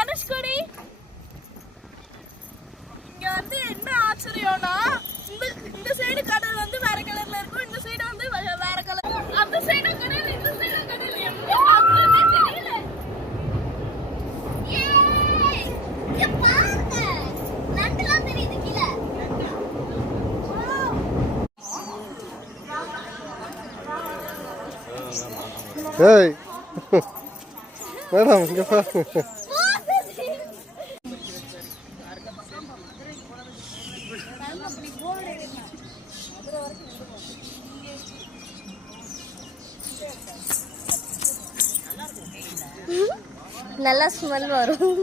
தனுஷ்கோடி. இங்க வந்து என்ன ஆச்சரியம்னா இந்த சைடு கடல் வந்து வேற கலர்ல இருக்கும், இந்த சைடு வந்து வேற கலர். அந்த சைடு கடல், இந்த சைடு கடல். எப்படி பார்க்கறதே தெரியல. ஏய் இங்க பாருங்க, நண்டுலாம் தெரியுது கீழ. ஏய் மேடம் இங்க பாருங்க. நல்லா ஸ்மெல் வரும்.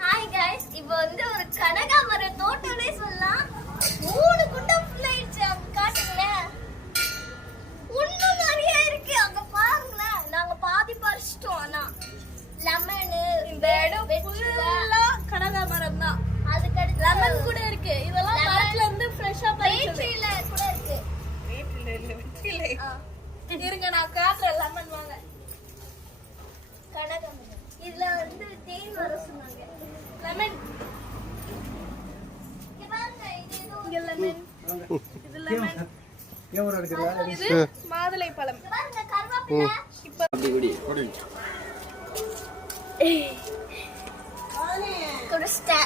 ஹாய் गाइस, இப்போ வந்து ஒரு கனகாமர தோட்டமே சொல்லலாம். 3 குண்டா ஃபுல் ஆயிடுச்சு. அங்க காட்டுங்களே, இன்னும் நிறைய இருக்கு. அங்க பாருங்களே, நாங்க பாதி பறிச்சிட்டோம். ஆனா லெமன் இந்த இடம் ஃபுல்லா கனகாமரம் தான். அதுக்கு அடுத்து லெமன் கூட இருக்கு. இதெல்லாம் மரத்துல இருந்து ஃப்ரெஷா பறிச்சது. வெயிட்ல கூட இருக்கு. வெயிட்ல இருங்க, நான் காட்டுறேன். லெமன் வாங்க. கனகாமரம் இதுல வந்து தேன் வர சொன்னாங்க. லெமன் இங்க பாருங்க, இது லெமன். இது லெமன். கேமரா எடுக்கறீங்களா? இது மாதுளை பழம். பாருங்க கருவேப்பிலை. இப்ப அப்படி குடி. குடிஸ்டா.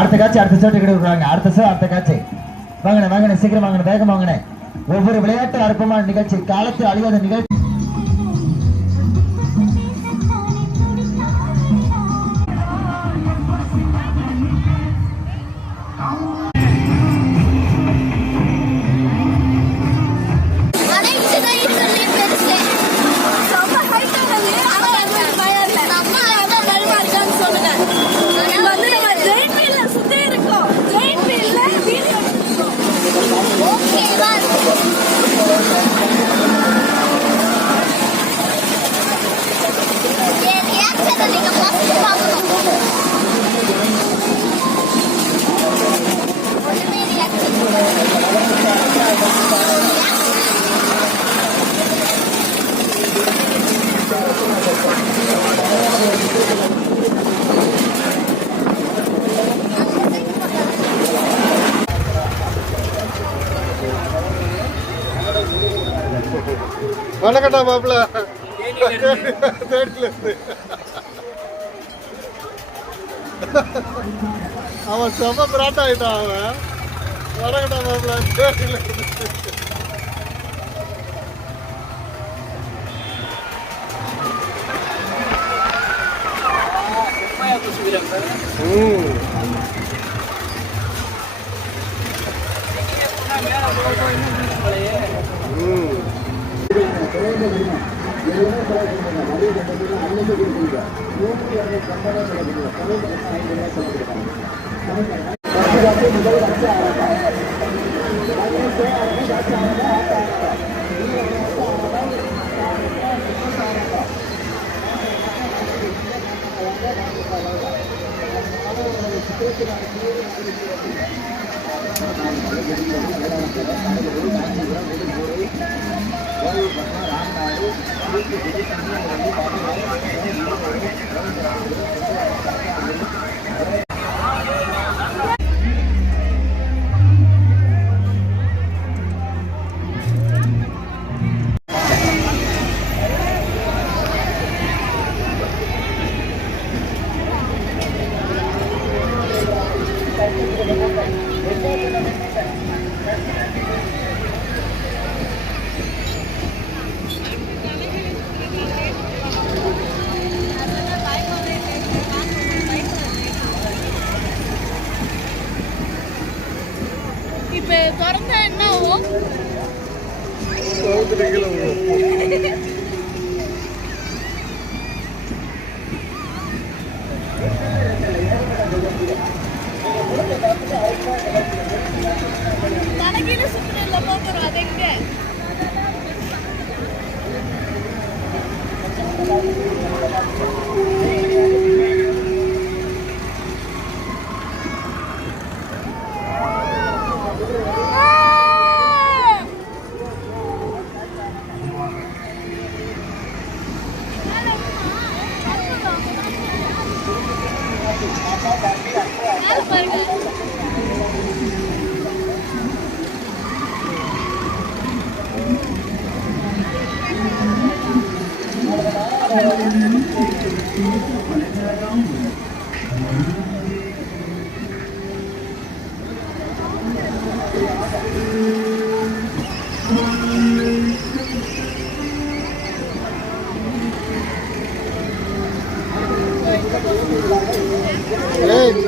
அடுத்த காட்சி அடுத்த சோட்டு கிடைக்கிறாங்க. அடுத்த காட்சி வாங்கின சீக்கிரம் வாங்கின வேகம் வாங்கின. ஒவ்வொரு விளையாட்டு அற்புதமான நிகழ்ச்சி, காலத்தில் அழியாத நிகழ்ச்சி. வணக்கட்டா மாப்பிள்ள. அவன் செம்ம பிராட் ஆயிட்டான் அவன். வணக்கட்டா மாப்பிள்ள. இப்ப திறந்தா என்ன ஆகும்? தலைகீழ சுத்துறதுல போகிறோம். அது எங்க?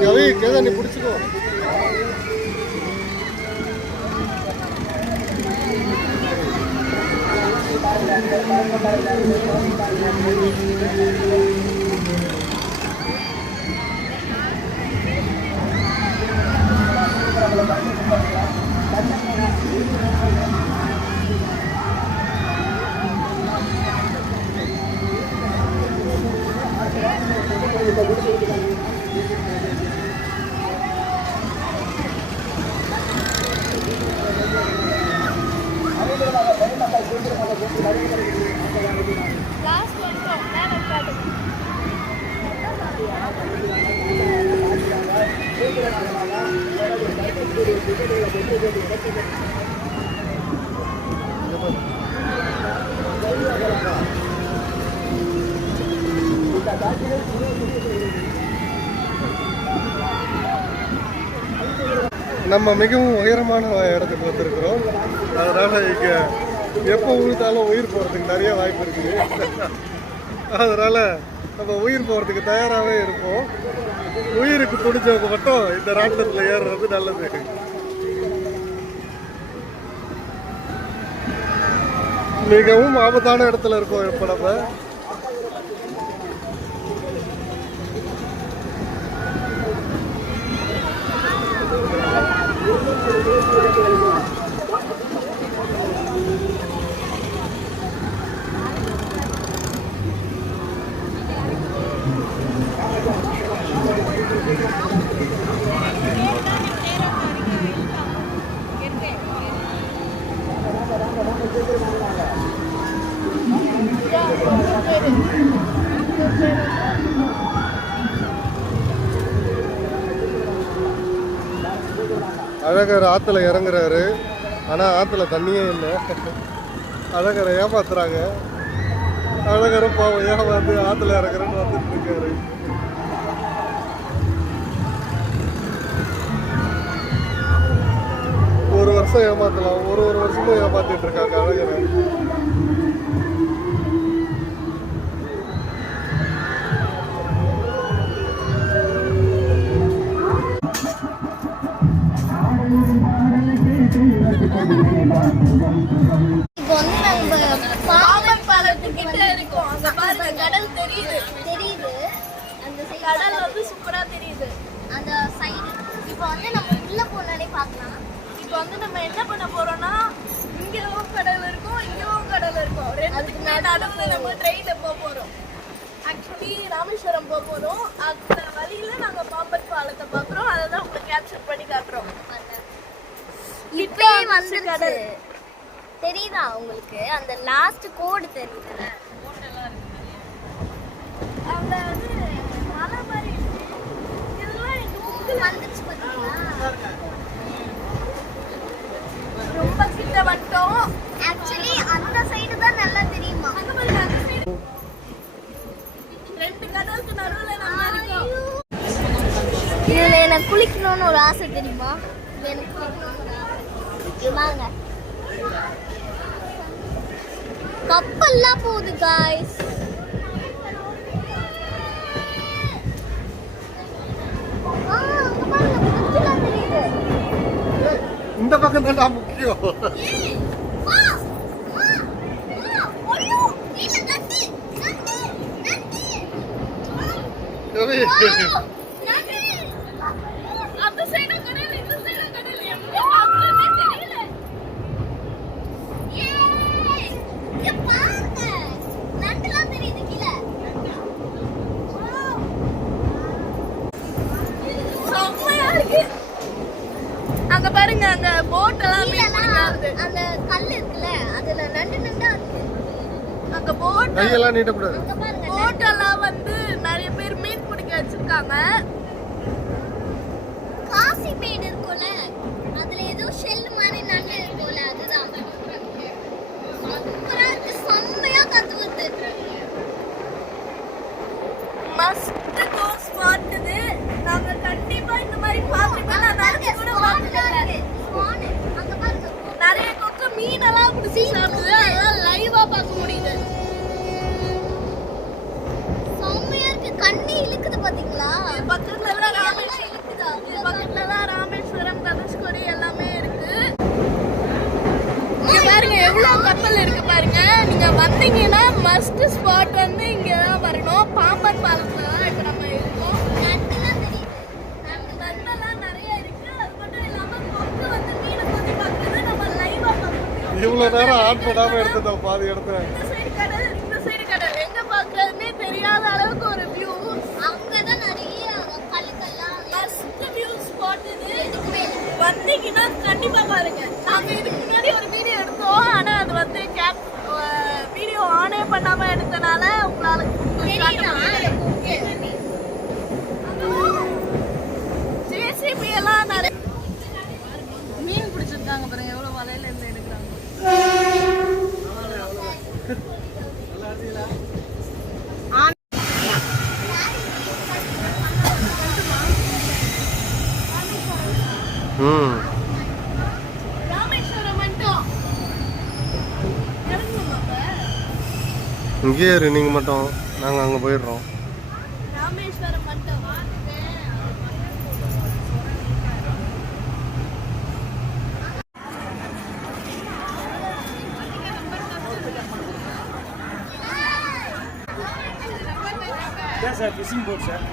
கவி கேதா நீ பிடிச்சிக்கோ. லாஸ்ட் வந்துட்டோம். மேல காட்டு. நம்ம மிகவும் உயரமான இடத்துக்கு வந்திருக்கிறோம். அதனால இங்க எப்போ விழுந்தாலும் உயிர் போகிறதுக்கு நிறைய வாய்ப்பு இருக்குது. அதனால நம்ம உயிர் போகிறதுக்கு தயாராகவே இருப்போம். உயிருக்கு துடிச்சவங்க மட்டும் இந்த ராட்டத்தில் ஏறுறது நல்லது. மிகவும் ஆபத்தான இடத்துல இருக்கோம் இப்போ நம்ம. அழகர் ஆற்றுல இறங்குறாரு. ஆனால் ஆற்றுல தண்ணியே இல்லை. அழகரை ஏமாத்துறாங்க. அழகரும் பாவம் ஏமாந்து ஆற்றுல இறங்குறேன்னு வந்துட்டு இருக்காரு. ஒரு வருஷம் ஏமாத்தலாம், ஒரு வருஷமும் ஏமாத்திட்டு இருக்காங்க அழகரை. இப்போ வந்து நம்ம வந்து நம்ம என்ன பண்ண போறோம்னா இங்கேயும் கடல் இருக்கும் இங்கேயும் கடல் இருக்கும் ரெண்டுத்துக்கு நடுவுல நம்ம ட்ரெயின்ல போக போறோம் ஆக்சுவலி ராமேஸ்வரம் போக போறோம் அந்த வழியில நாங்க பாம்பன் பாலத்தை பாக்குறோம் அதை தான் உங்களுக்கு கேப்சர் பண்ணி காட்டுறோம் இப்போ வந்துருச்சு தெரியுதா உங்களுக்கு அந்த லாஸ்ட் கோடு தெரியுதுல அந்த வந்து மலை மாதிரி இருக்கு. இதெல்லாம் எங்க ஊர்ல வந்துருச்சு பாத்தீங்களா ரொம்ப கிட்ட வந்துட்டோம் ஆக்சுவலி அந்த சைடு தான் நல்லா தெரியுமா அங்க பாருங்க அந்த சைடு ரெண்டு கடலுக்கு நடுவுல நம்ம இருக்கோம் இதுல எனக்கு குளிக்கணும்னு ஒரு ஆசை தெரியுமா எனக்கு குளிக்கணும்னு ஒரு ஆசை வாங்க கப்பல்லாம் போகுது காய்ஸ் இந்த பக்கம் தான் முக்கியம். அந்த சைடு கடல் இந்த சைடு கடல் எப்படி பார்க்கறதே தெரியல செம்மையா இருக்கு அங்க பாருங்க அங்க போட் எல்லாம் மீன் பிடிக்காது அந்த கல் இருக்குல்ல அதுல நண்டு நண்டா இருக்கு அங்க போட் கையெல்லாம் நீட்டக்கூடாது. அங்க பாருங்க போட் எல்லாம் வந்து நிறைய பேர் மீன் பிடிக்க வச்சிருக்காங்க காசி மேடு இருக்கும்ல அதுல ஏதோ ஷெல் மாதிரி நண்டு இருக்கும்ல அதுதான் சூப்பரா இருக்கு செம்மையா காத்து வருது மஸ்ட் கோ ஸ்பாட் இது நாங்க கண்டிப்பா இந்த மாதிரி பாத்துக்கலாம் நான் நினைச்சு கூட பார்த்ததில்ல ஸ்வான் அங்க பாருங்க நிறைய கொக்கு மீன் எல்லாம் பிடிச்சி சாப்பிடுது அதெல்லாம் லைவா பார்க்க முடியுது செம்மையா இருக்கு கண்ணி இழுக்குது பாத்தீங்களா இது பக்கத்துல எல்லாம் ராமேஸ்வரம் இழுக்குதா இது பக்கத்துல எல்லாம் ராமேஸ்வரம் தனுஷ்கோடி எல்லாமே இருக்கு இங்க பாருங்க எவ்வளவு கப்பல் இருக்கு பாருங்க நீங்க வந்தீங்கன்னா மஸ்ட் ஸ்பாட் வந்து இங்க தான் வரணும் பாம்பன் பாலத்துல தான் இப்ப நம்ம இருக்கோம் நண்டுலாம் தெரியுது நண்டெல்லாம் நிறைய இருக்கு அது மட்டும் இல்லாம கொக்கு வந்து மீனை கொத்தி பார்க்கறது நம்ம லைவா பார்க்க முடியும் இவ்வளவு நேரம் ஆன் பண்ணாம எடுத்துட்டோம் பாதி இடத்த. இந்த சைடு கடல் எங்க பார்க்கறதுனே தெரியாத அளவுக்கு ஒரு வியூ அங்கதான் நிறைய கல்லுக்கெல்லாம் ஃபர்ஸ்ட் வியூ ஸ்பாட் இது வந்தீங்கன்னா கண்டிப்பா பாருங்க நாங்க இதுக்கு முன்னாடி ஒரு வீடியோ எடுத்தோம் ஆனா அது வந்து வீடியோ ஆனே பண்ணாம எடுத்தனால உங்களால ஜேசிபி எல்லாம் நிறைய மீன் பிடிச்சிருக்காங்க பாருங்க எவ்வளவு வலையில இருந்து எடுக்கிறாங்க ராமேஸ்வரம் மட்டும் இறங்கணுமா அப்ப? இங்கேயே இரு நீங்க மட்டும், நாங்க அங்க போயிடுறோம். ராமேஸ்வரம் மட்டும் சார் ஃபிஷிங் போட் சார்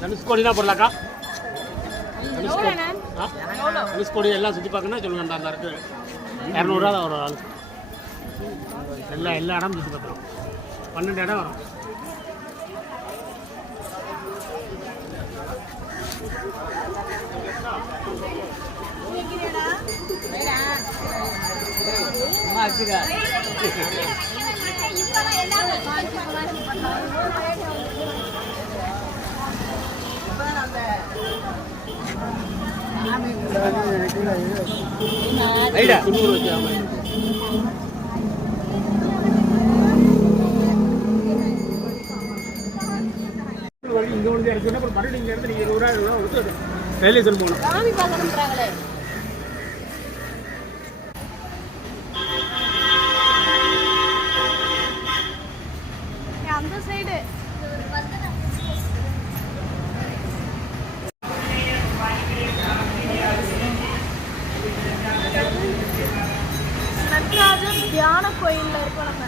தனுஷ்கோடினா போடலாக்கா தனுஷ்கோடி எல்லாம் சுற்றி பார்க்கணும்னா சொல்லுங்க அந்த இருக்கு 200 ரூபா தான் ஒரு ஆள் எல்லா இடமும் சுற்றி பார்க்கலாம் 12 இடம் வரும். ஐடா 90 வச்சு ஆமா. இங்க வந்து இறக்குனா அப்புறம் மறுபடியும் இங்க இருந்து நீங்க 20 ரூபாய் கொடுத்து ரயில்வே போகணும். சாமி பார்க்கணும்ன்றாங்களே. அந்த சைடு நடராஜர் தியான கோயில்ல இருக்கோம் நம்ம.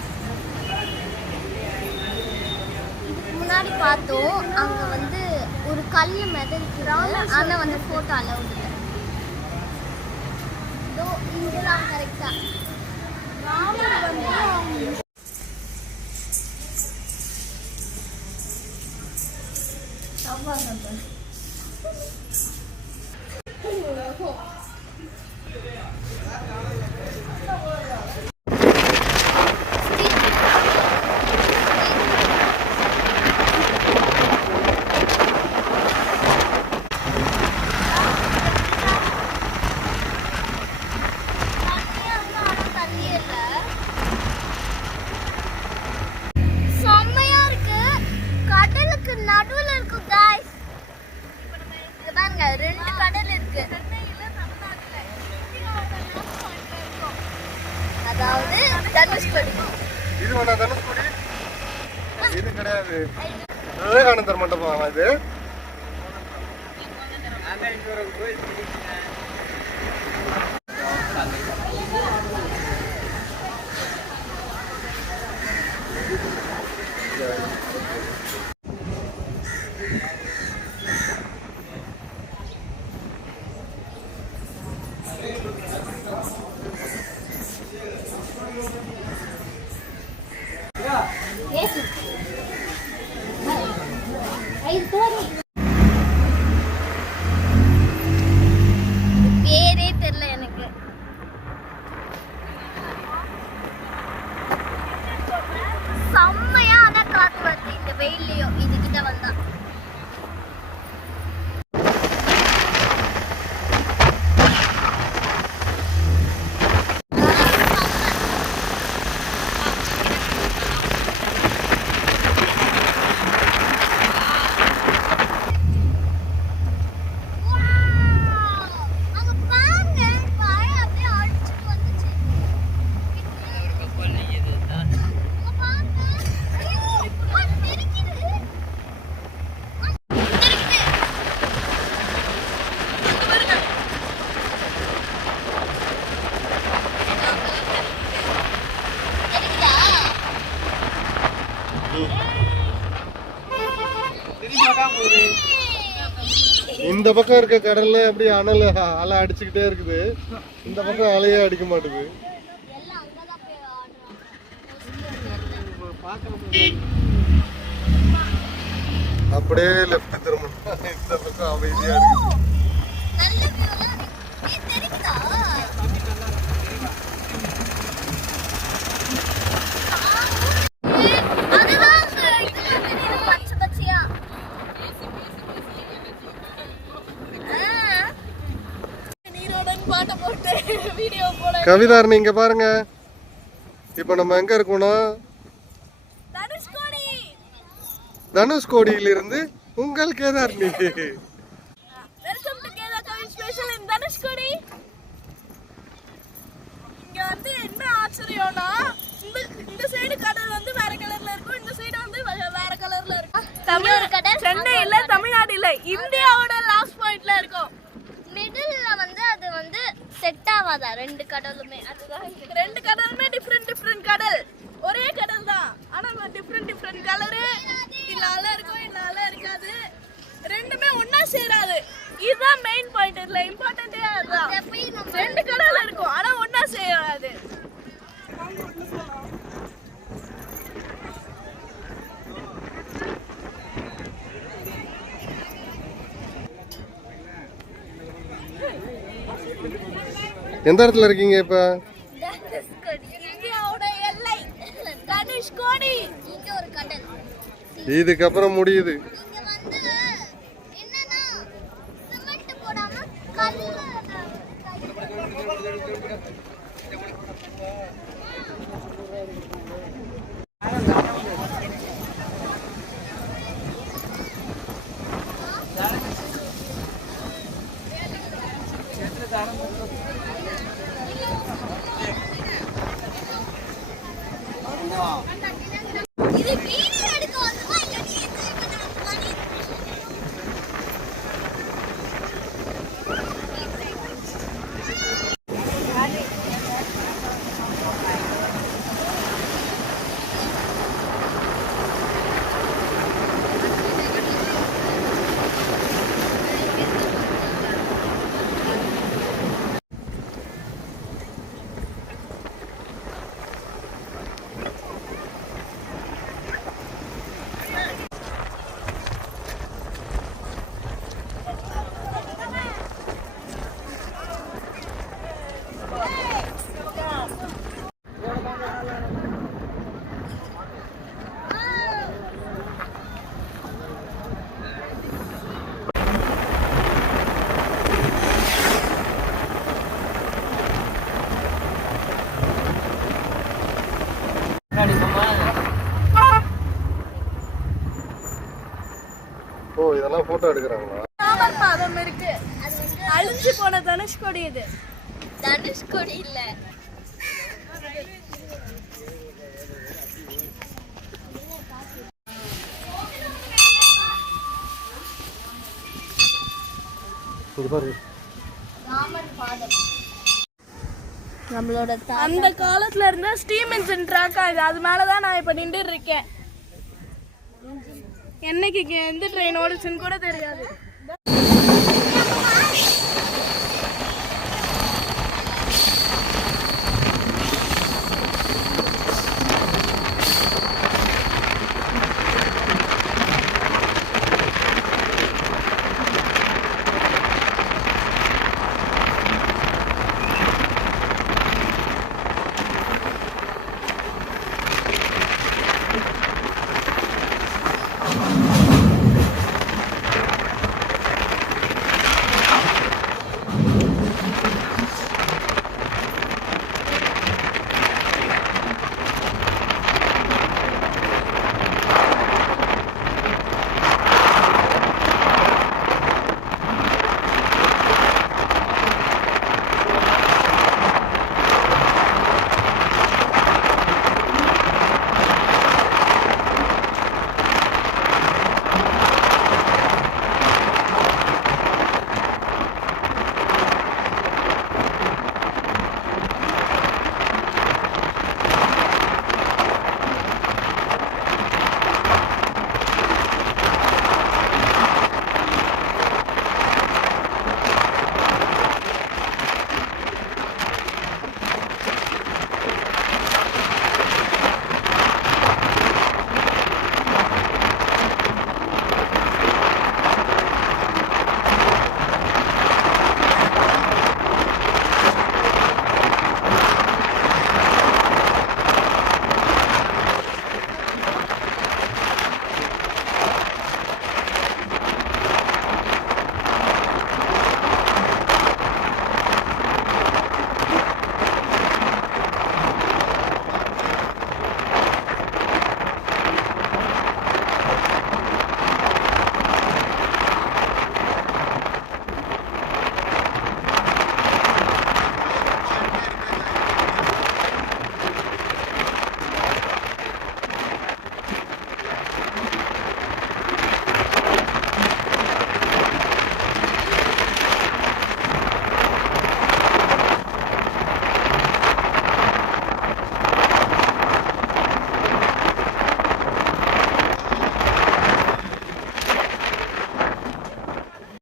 முன்னாடி பார்த்தோம் அங்க வந்து ஒரு கல்லு மிதக்கிறாங்க, ஆனா வந்து போட்டோ அலவுட் இல்லை. இதோ இங்கதான் கரெக்டா ராமர் வந்து செம்மையா இருக்கு. கடலுக்கு நடுவுல இருக்கு guys. இங்க பாருங்க, 2 கடல் இருக்கு. அதாவது தனுஷ்கோடி. இது வேணா தனுஷ்கோடி? இது கிடையாது, விவேகானந்தர் மண்டபம் இது. பேரே தெரியல எனக்கு. செம்மையா ஆனா காத்து வருது இந்த வெயிலையும் இது கிட்ட வந்தா. இந்த பக்கம் இருக்க கடல்ல அப்படியே அலை அடிச்சுக்கிட்டே இருக்குது, இந்த பக்கம் அலையே அடிக்க மாட்டுது. அப்படியே லெஃப்ட் திரும்பணும், இந்த பக்கம் அமைதியா இருக்கு. கவிதார் நீங்க பாருங்க, இப்ப நம்ம எங்க இருக்கோம்னா தனுஷ்கோடியிலிருந்து உங்கள் கேதார்னி. Welcome to Kedar special in Dhanushkodi. இங்க வந்து என்ன ஆச்சரியம்னா இந்த சைடு கடல் வந்து வேற கலர்ல இருக்கும், இந்த சைடு வந்து வேற கலர்ல இருக்கும். சென்னை இல்ல, தமிழ்நாடு இல்ல, இந்தியாவோட லாஸ்ட் பாயிண்ட்ல இருக்கும். மிடில்ல வந்து அது வந்து செட் ஆகாதா 2 கடலுமே? அதுதான் 2 கடலுமே டிஃபரெண்ட் கடல், ஒரே கடல் தான், ஆனா டிஃபரெண்ட் கலரு. இல்லால இருக்கும், இல்லால இருக்காது, ரெண்டுமே ஒண்ணா சேராது. இதுதான் மெயின் பாயிண்ட். இல்ல இம்பார்ட்டன்ட்டே அதுதான். 2 கடல் இருக்கும், ஆனா ஒண்ணா சேராது. எந்த இடத்துல இருக்கீங்க இப்போ? இந்தியாவோட எல்லை தனுஷ்கோடி. இங்க ஒரு கடல். இதுக்கப்புறம் முடியுது. இங்க வந்து என்னன்னா சிமெண்ட் போடாம கல்ல இது வீடியோ எடுக்க வந்தமா இல்ல என்ஜாய் பண்ண வந்தமா? ஓ, இதெல்லாம் போட்டோ எடுக்கிறாங்களா? ராமர் பாதம் இருக்கு. அழிஞ்சு போன தனுஷ்கோடி இது. தனுஷ்கோடி இல்ல. இங்க பாருங்க. ராமர் பாதம். நம்மளோட அந்த காலத்துல இருந்த ஸ்டீம் இன்ஜின் ட்ராக் ஆகுது. அது மேலதான் நான் இப்ப நின்று இருக்கேன். என்னைக்கு எந்த ட்ரெயின் ஓடுச்சுன்னு கூட தெரியாது.